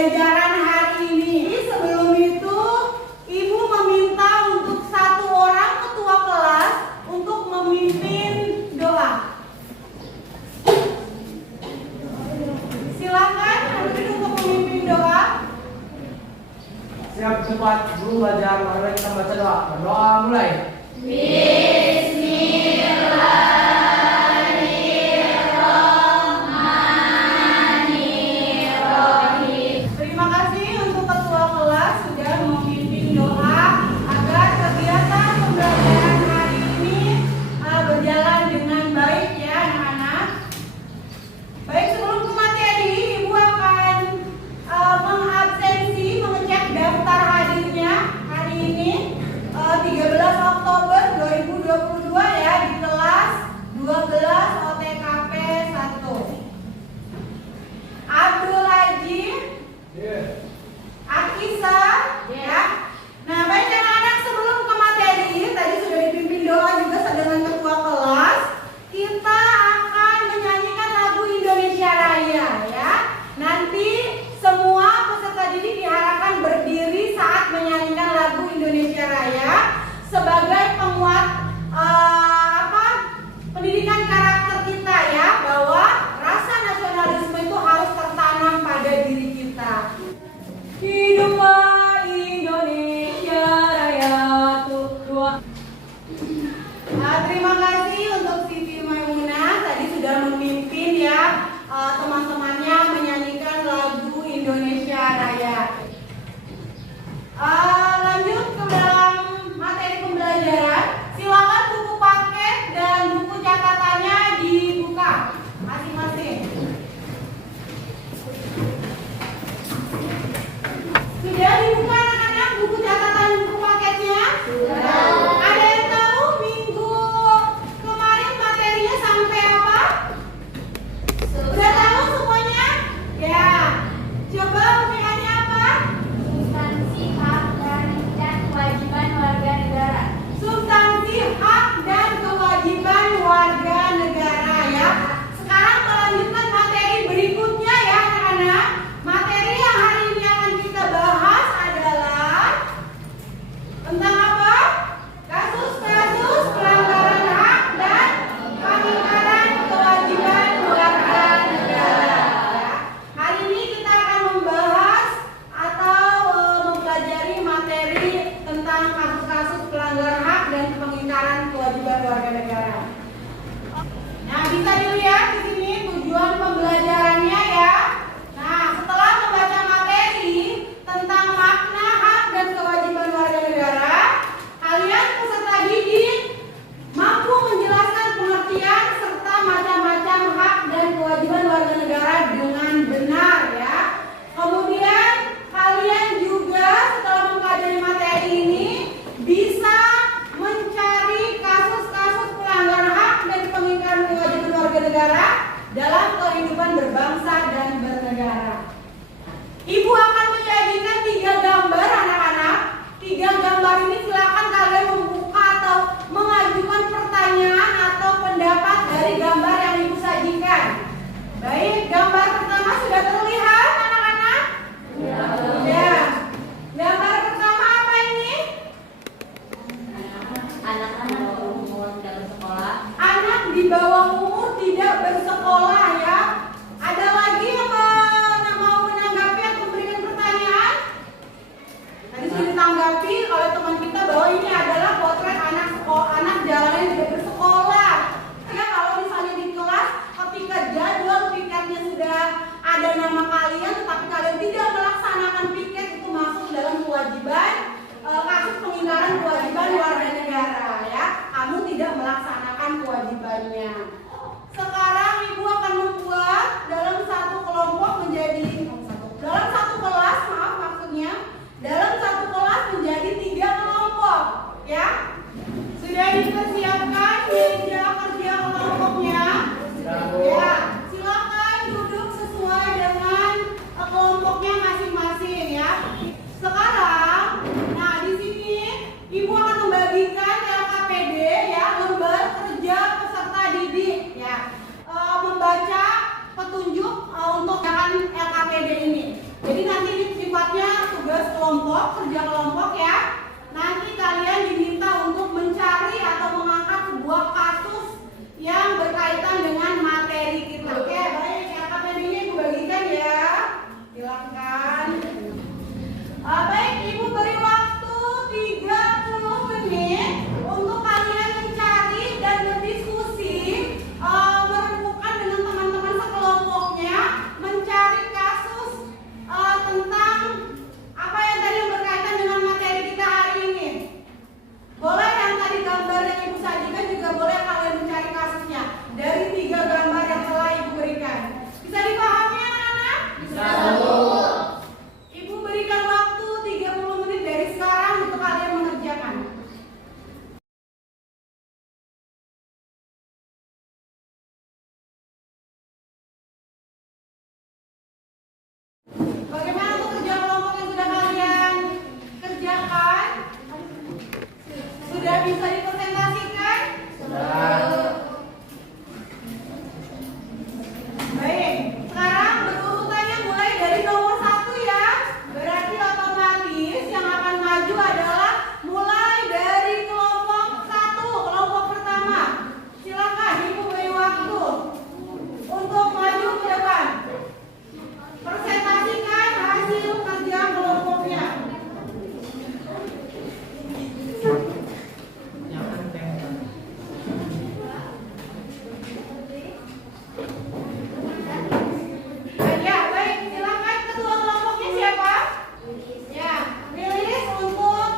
pembelajaran hari ini. Sebelum itu, Ibu meminta untuk satu orang ketua kelas untuk memimpin doa. Silakan Andri untuk memimpin doa. Siap cepat, guru belajar. Mari kita baca doa. Berdoa mulai. Terima kasih untuk ketua kelas sudah memimpin doa agar kegiatan pembelajaran hari ini berjalan dengan baik ya anak-anak. Baik, sebelum ke materi, Ibu akan mengecek daftar hadirnya hari ini 13 Oktober 2022 ya di kelas 12 OTKP 1. Abdul Haji, Akisa, ya. Nah, baik anak-anak, sebelum ke materi, tadi sudah dipimpin doa juga dengan ketua kelas. Kita akan menyanyikan lagu Indonesia Raya, ya. Nanti semua peserta didik diharapkan berdiri saat menyanyikan lagu Indonesia Raya sebagai penguat pendidikan karakter kita ya, bahwa rasa nasionalisme itu harus tertanam pada diri kita. Hiduplah Indonesia Raya tua. Terima kasih untuk Siti Maimunah tadi sudah memimpin ya teman-temannya menyanyikan lagu Indonesia Raya. Lanjut ke dalam materi pembelajaran. Silakan buku paket dan buku catatannya dibuka masing-masing. Sudah dibuka anak-anak buku catatan buku paketnya? Sudah. Ada yang tahu minggu kemarin materinya sampai apa? Sudah tahu semuanya? Ya. Coba pilihannya apa? Substansi hak dan kewajiban warga negara. Substansi hak dan kewajiban warga negara ya. Sekarang melanjutkan materi berikutnya ya anak-anak. Materi yang hari ini akan kita bahas adalah tentang apa? Kasus-kasus pelanggaran hak dan pengingkaran kewajiban warga negara. Ya. Hari ini kita akan membahas atau mempelajari materi tentang kasus-kasus pelanggaran hak dan pengingkaran kewajiban warga negara. Nah, bisa dilihat di sini tujuan pembelajarannya ya. Nah, setelah membaca materi tentang makna hak dan kewajiban warga negara, kalian peserta didik mampu menjelaskan pengertian serta macam-macam hak dan kewajiban warga negara dengan benar ya. Kemudian kalian juga setelah mempelajari materi ini bisa mencari kasus-kasus pelanggaran hak dan pengingkaran kewajiban warga negara dalam kehidupan berbangsa dan bernegara. Ibu akan menyajikan 3 gambar anak-anak. 3 gambar ini silakan kalian membuka atau mengajukan pertanyaan atau pendapat dari gambar yang Ibu sajikan. Baik, gambar pertama sudah terlihat anak-anak? Ya. Gambar pertama apa ini? Anak-anak umur tidak bersekolah. Anak di bawah umur tidak bersekolah ya. Ada lagi yang mau menanggapi atau memberikan pertanyaan? Tadi sudah ditanggapi oleh teman kita bahwa ini adalah potret anak jalanan yang tidak bersekolah. Ya, kalau misalnya di kelas ketika jadwal piketnya sudah ada nama kalian tetapi kalian tidak melaksanakan piket, itu masuk dalam kewajiban kasus pengingkaran kewajiban warga negara ya. Kamu tidak melaksanakan kewajibannya. Sekarang Ibu akan membuat dalam satu kelompok menjadi dalam satu kelas, dalam satu kelas menjadi 3 kelompok ya. Sudah dipersiapkan meja kerja kelompoknya? Ya, silakan duduk sesuai dengan kelompoknya masing-masing ya. Sekarang, nah di sini Ibu akan membagikan LKPD ya, lembar kerja peserta didik ya, membaca petunjuk untuk LKPD ini. Jadi nanti kerja kelompok ya. Nanti kalian diminta untuk mencari atau mengangkat sebuah kasus yang berkaitan dengan materi kita. Oke, baik. KKPD-nya Ibu bagikan ya. Silakan. Baik, Ibu beri waktu 30 menit untuk kalian mencari dan berdiskusi, merembukan dengan teman-teman sekelompoknya, mencari kasus tentang apa yang tadi berkaitan dengan materi kita hari ini. Boleh yang tadi gambar yang Ibu sajikan juga boleh kalian mencari kasusnya dari 3 gambar yang telah Ibu berikan. Bisa dipahami anak-anak? Bisa. Ibu berikan waktu 30 menit dari sekarang untuk kalian mengerjakan. Bagaimana untuk kerja kelompok yang sudah kalian kerjakan? Sudah bisa dipresentasikan? Baik, sekarang berurutannya mulai dari nomor 1 ya. Berarti otomatis yang akan maju adalah mulai dari kelompok 1, kelompok pertama. Silakan Ibu beri waktu untuk maju ke depan. Presentasikan hasil kerja kelompoknya. Baik, silakan ketua kelompoknya siapa? Ya, Lilis untuk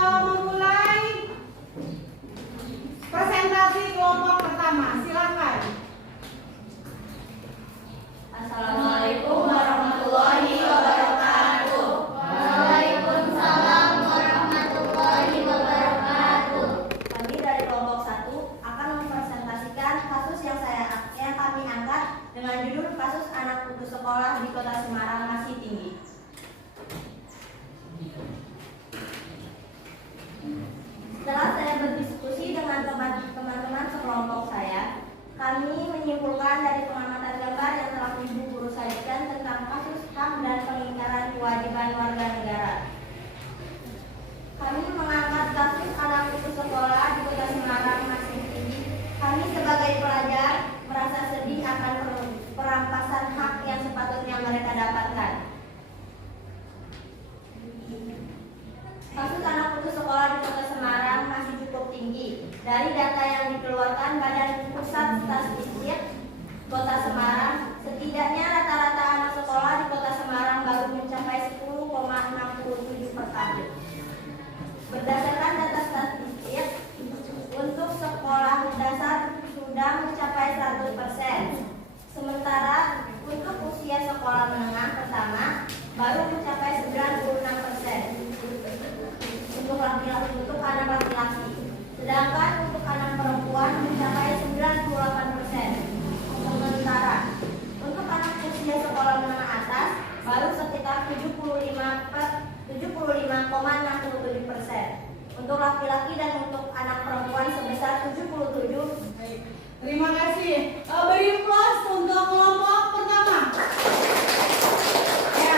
memulai presentasi kelompok pertama. Silakan. Assalamualaikum warahmatullahi wabarakatuh. Waalaikumsalam warahmatullahi wabarakatuh. Kami dari kelompok 1 akan mempresentasikan kasus yang kami angkat dengan judul kasus anak putus sekolah di Kota Semarang masih tinggi. Setelah saya berdiskusi dengan teman-teman sekelompok saya, kami menyimpulkan dari pengamatan gambar yang telah Ibu Guru sajikan tentang kasus HAM dan pengingkaran kewajiban warga negara. Kami mengangkat kasus anak putus sekolah di Kota Semarang masih tinggi. Kami sebagai pelajar merasa sedih akan perampasan hak yang sepatutnya mereka dapatkan. Kasus anak putus sekolah di Kota Semarang masih cukup tinggi. Dari data yang dikeluarkan Badan Pusat Statistik Kota Semarang, setidaknya rata-rata anak sekolah di Kota Semarang baru mencapai 10,67 per tahun. Berdasarkan data statistik, untuk sekolah dasar sudah mencapai 100%. Sementara untuk usia sekolah menengah pertama baru mencapai 96%. Untuk anak laki-laki. Sedangkan untuk anak perempuan mencapai 98%. Sementara untuk anak usia sekolah menengah atas baru sekitar 75,67%. Untuk laki-laki dan untuk anak perempuan sebesar 77. Baik, terima kasih. Beri plus untuk kelompok pertama. Ya,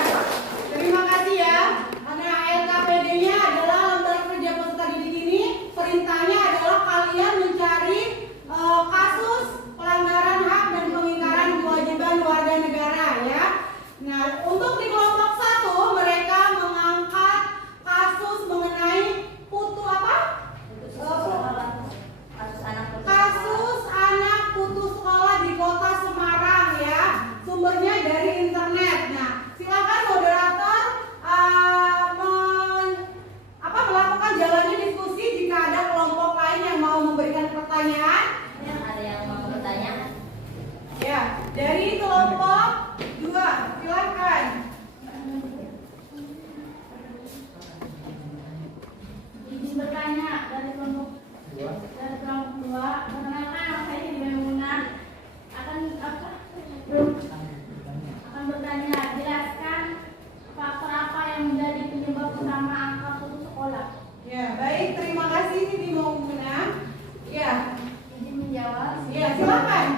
terima kasih ya. Karena LKPD-nya adalah lembaga kerja peserta didik ini, perintahnya adalah kalian mencari kasus pelanggaran hak dan pengingkaran kewajiban warga negara ya. Nah, untuk di kelompok 1 mereka mengangkat kasus mengenai kasus anak putus sekolah di Kota Semarang ya. Sumbernya dari internet. Nah, silakan moderator melakukan jalannya diskusi jika ada kelompok lain yang mau memberikan pertanyaan. Ada yang mau bertanya? Ya, dari kelompok 2, silakan. Izin bertanya dari kelompok 2. Perkenalkan nama saya Hedi Maimunah. Akan bertanya, jelaskan faktor apa yang menjadi penyebab utama angka putus sekolah. Ya, baik, terima kasih Siti Maimunah. Ya, Izin menjawab. ya silakan.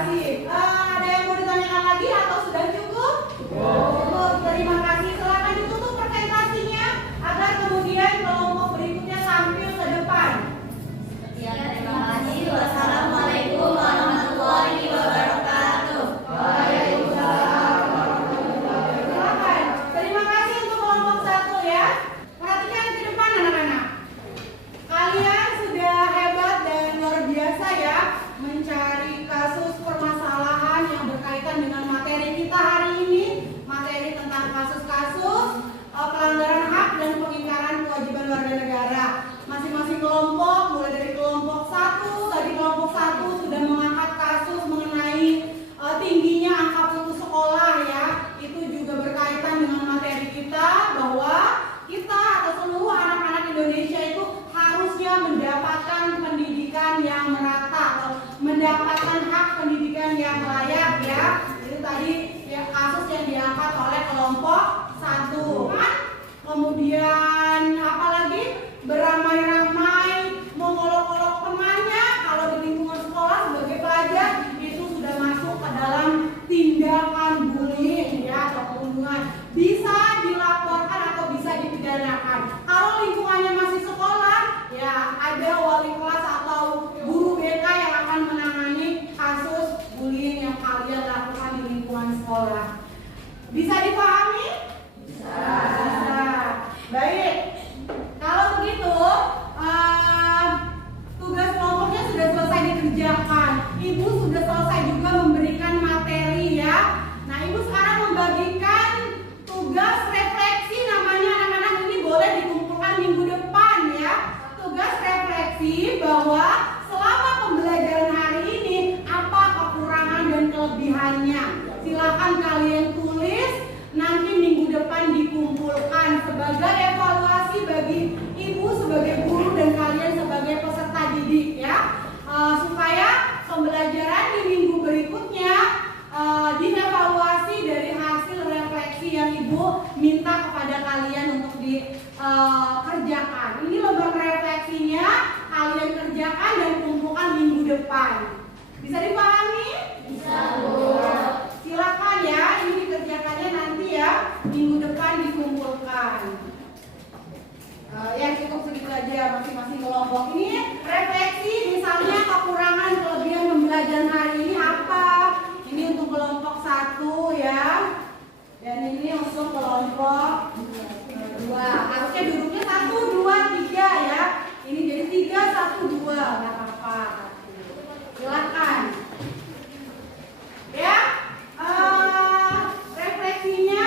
kasih. Ada yang mau ditanyakan lagi atau sudah cukup? Cukup. Terima kasih. Silakan ditutup presentasinya agar kemudian kelompok berikutnya tampil ke depan. Ya, terima kasih. Wassalamualaikum warahmatullahi wabarakatuh. Silakan. Terima kasih untuk kelompok 1 ya. Perhatikan ke depan anak-anak. Kalian sudah hebat dan luar biasa ya mencari kasus permasalahan yang berkaitan dengan materi kita hari ini, materi tentang kasus-kasus pelanggaran hak dan pengingkaran kewajiban warga negara. Masing-masing kelompok, mulai dari kelompok 1, tadi kelompok 1 sudah mengangkat kasus mengenai tingginya angka putus sekolah ya. Itu juga berkaitan dengan materi kita bahwa kita atau seluruh anak-anak Indonesia itu harusnya mendapatkan pendidikan yang merata atau mendapatkan hak pendidikan yang layak ya. Itu tadi ya, kasus yang diangkat oleh kelompok 1 kan. Kemudian apalagi beramai-ramai mengolok-olok temannya kalau di lingkungan sekolah sebagai pelajar itu sudah masuk ke dalam tindakan bullying ya atau perundungan, bisa dilaporkan atau bisa dipidanakan. Kalau lingkungannya masih sekolah ya ada wali kelas atau guru BK yang akan menangani kasus bullying yang kalian lakukan di lingkungan sekolah. Bisa dipahami? Bisa. Baik. Kalau begitu tugas kelompoknya sudah selesai dikerjakan. Ibu sudah selesai juga memberikan materi ya. Nah, ibu sekarang membagikan tugas refleksi, namanya anak-anak ini boleh dikumpulkan minggu depan ya. Tugas refleksi bahwa selama pembelajaran hari ini apa kekurangan dan kelebihannya. Silakan kalian tulis, nanti minggu depan dikumpulkan sebagai evaluasi bagi ibu sebagai guru dan kalian sebagai peserta didik ya. Supaya pembelajaran di minggu berikutnya dievaluasi dari hasil refleksi yang ibu minta kepada kalian untuk dikerjakan. Ini lembar refleksinya kalian kerjakan dan kumpulkan minggu depan. Bisa dipahami? Bisa, Bu. Silakan ya, ini dikerjakannya nanti ya minggu depan dikumpulkan. Yang cukup segitu aja masing-masing kelompok. Ini refleksi misalnya kekurangan kelebihan pembelajaran hari ini apa? Ini untuk kelompok 1 ya. Dan ini untuk kelompok 2. Harusnya duduknya 1, 2, 3 ya. Ini jadi 3, 1, 2. Enggak apa-apa. Silakan. Ya. Refleksinya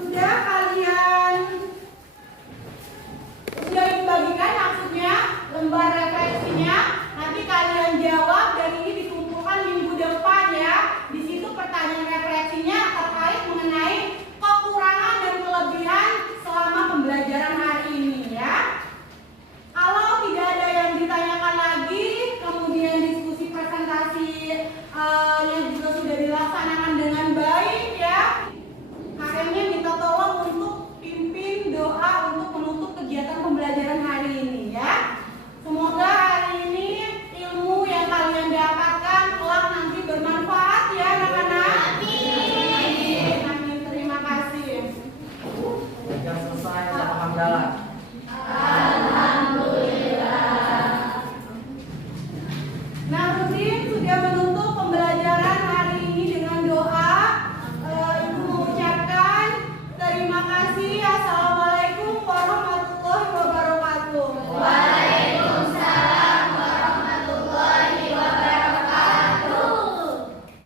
sudah kalian sudah dibagikan, maksudnya lembar refleksinya nanti kalian jawab dan ini dikumpulkan minggu depan ya. Di situ pertanyaan refleksinya terkait mengenai kekurangan dan kelebihan selama pembelajaran hari ini ya. Kalau tidak ada yang ditanyakan lagi, kemudian diskusi presentasi yang juga sudah dilaksanakan dengan baik ya. KM-nya minta tolong untuk pimpin doa untuk menutup kegiatan pembelajaran hari ini ya. Semoga hari ini ilmu yang kalian dapatkan kelak nanti bermanfaat ya anak-anak. Amin. Amin. Terima kasih. Yang selesai selamat hamdalah. Alhamdulillah. Nah, Rudin sudah menutup